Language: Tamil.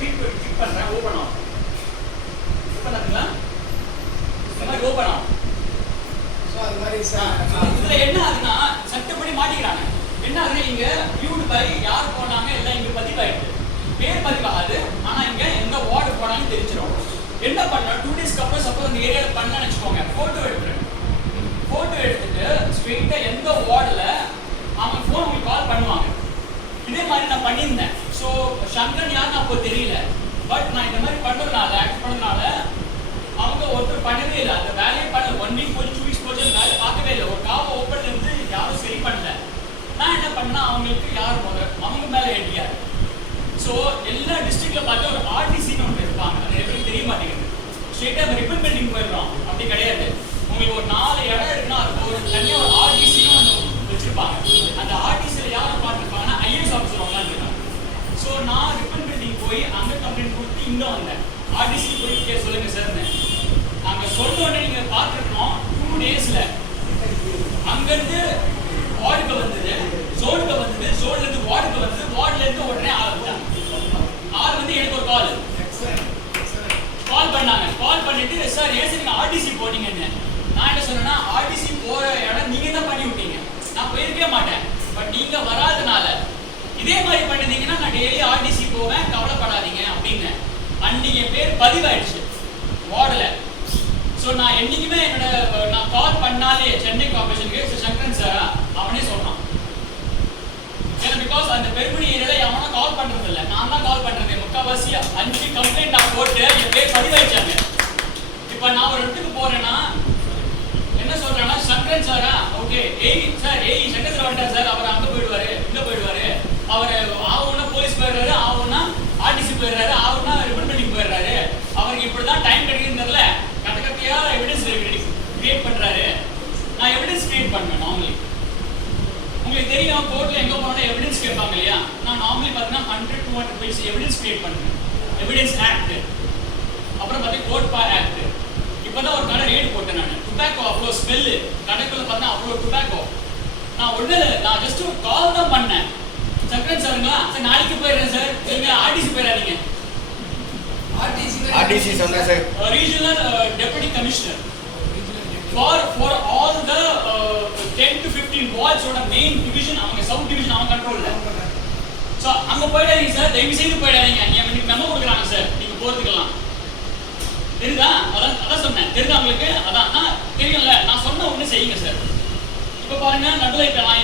கிளிக் கிளிக் பண்ணுறேன் ஓப்பன் ஆகும் பண்ணதுங்களா இந்த மாதிரி ஓப்பன் ஸோ அது மாதிரி இதில் என்ன ஆகுதுன்னா சட்டப்படி மாட்டிக்கிறாங்க. என்ன ஆகுது இங்கே வியூடு பை யார் போனாங்க எல்லாம் இங்கே பதிவாயிடுது. பேர் பதிவாகாது ஆனால் இங்கே எந்த வார்டு போனாலும் தெரிஞ்சிடும். என்ன பண்ணணும்? டூ டேஸ்க்கு அப்புறம் சப்போஸ் அந்த ஏரியாவில் பண்ணலன்னு வச்சுக்கோங்க. ஃபோட்டோ எடுத்துட்டு ஃபோட்டோ எடுத்துட்டு ஸ்ட்ரெயிட்டாக எந்த வார்டில் அவன் ஃபோன் உங்களுக்கு கால் பண்ணுவாங்க. இதே மாதிரி நான் பண்ணியிருந்தேன். அப்போ தெரியல. பட் நான் இந்த மாதிரி பண்ணுறதுனால ஆக்ட் பண்ணதுனால அவங்க ஒருத்தர் பண்ணவே இல்லை. அந்த வேலையை பண்ணல. ஒன் வீக் போச்சு டூ வீக்ஸ் போச்சு வேலை பார்க்கவே இல்லை. ஒரு காவை ஓப்பன்ல இருந்து யாரும் சரி பண்ணல. நான் என்ன பண்ணா அவங்களுக்கு யார் முதல்? அவங்க மேலே எட்டியார் ஸோ எல்லா டிஸ்ட்ரிக்ட்ல பார்த்தா ஒரு ஆர்டிசின்னு போய் அங்கே கம்ப்ளைண்ட் கொடுத்து இங்கே வந்தேன். ஆர்டிசி போய் கே சொல்லுங்க சார்னு அங்கே சொன்ன உடனே நீங்கள் பார்த்துருக்கோம் டூ டேஸில் அங்கேருந்து வார்டுக்கு வந்தது ஜோனுக்கு வந்தது ஜோன்ல இருந்து வார்டுக்கு வந்தது வார்டுல இருந்து உடனே ஆள் வந்தாங்க ஆள் வந்து எனக்கு ஒரு கால் கால் பண்ணாங்க. கால் பண்ணிட்டு சார் ஏன் சார் நீங்க ஆர்டிசி போனீங்கன்னு நான் என்ன சொன்னேன்னா ஆர்டிசி போற இடம் நீங்க தான் பண்ணி விட்டீங்க. நான் போயிருக்கவே மாட்டேன். பட் நீங்க வராதனால இதே மாதிரி பண்ணிருந்தீங்கன்னா நான் டெய்லி ஆர்டிசி போவேன் கவலைப்படாதீங்க அப்படின்னு. அன்னைக்கு என் பேர் பதிவாயிடுச்சு. ஓடல ஸோ நான் என்னைக்குமே என்னோட நான் கால் பண்ணாலே சென்னை கார்பரேஷனுக்கு சங்கரன் சார் அவனே சொன்னான் ஏன்னா பிகாஸ் அந்த பெருமணி ஏரியால எவனும் கால் பண்றது இல்லை நான் தான் கால் பண்றது முக்கால்வாசி அஞ்சு கம்ப்ளைண்ட் நான் போட்டு என் பேர் பதிவாயிச்சாங்க இப்போ நான் ஒரு இடத்துக்கு போறேன்னா என்ன சொல்றேன்னா சங்கரன் சாரா ஓகே ஏய் சார் ஏய் சங்கரன் சார் வந்துட்டார் சார் அவர் அங்க போய் பண்ணுவேன் நார்மலி உங்களுக்கு தெரியும் கோர்ட்ல எங்க போனாலும் எவிடன்ஸ் கேட்பாங்க இல்லையா? நான் நார்மலி பார்த்தீங்கன்னா hundred two hundred page evidence create பண்ணுவேன். எவிடன்ஸ் ஆக்ட் அப்புறம் பார்த்தீங்கன்னா கோர்ட் பா ஆக்ட் இப்போதான் ஒரு கடை ரேட் போட்டேன் நான். டுபாக்கோ அவ்வளோ ஸ்மெல்லு கடைக்குள்ள பார்த்தா அவ்வளோ டுபாக்கோ நான் ஒன்றும் இல்லை நான் ஜஸ்ட் கால் தான் பண்ணேன். சக்கரன் சாருங்களா? சார் நாளைக்கு போயிடுறேன் சார். நீங்க ஆர்டிசி போயிடாதீங்க. ஆர்டிசி சொன்னேன் sir. Regional deputy commissioner for for all fifteen main division அவங்க சவுத் டிவிஷன் அவங்க கண்ட்ரோல்ல ஸோ அங்க போயிடாதீங்க சார் தயவு செய்து போயிடாதீங்க. நீங்க எனக்கு மெமோ கொடுக்குறாங்க சார் நீங்க போறதுக்கெல்லாம் தெரியுதா? அதான் அதான் சொன்னேன். தெரியுதா உங்களுக்கு? அதான் தெரியும்ல. நான் சொன்ன ஒண்ணு செய்யுங்க சார் இப்போ பாருங்க நடுவில் இப்போ நான்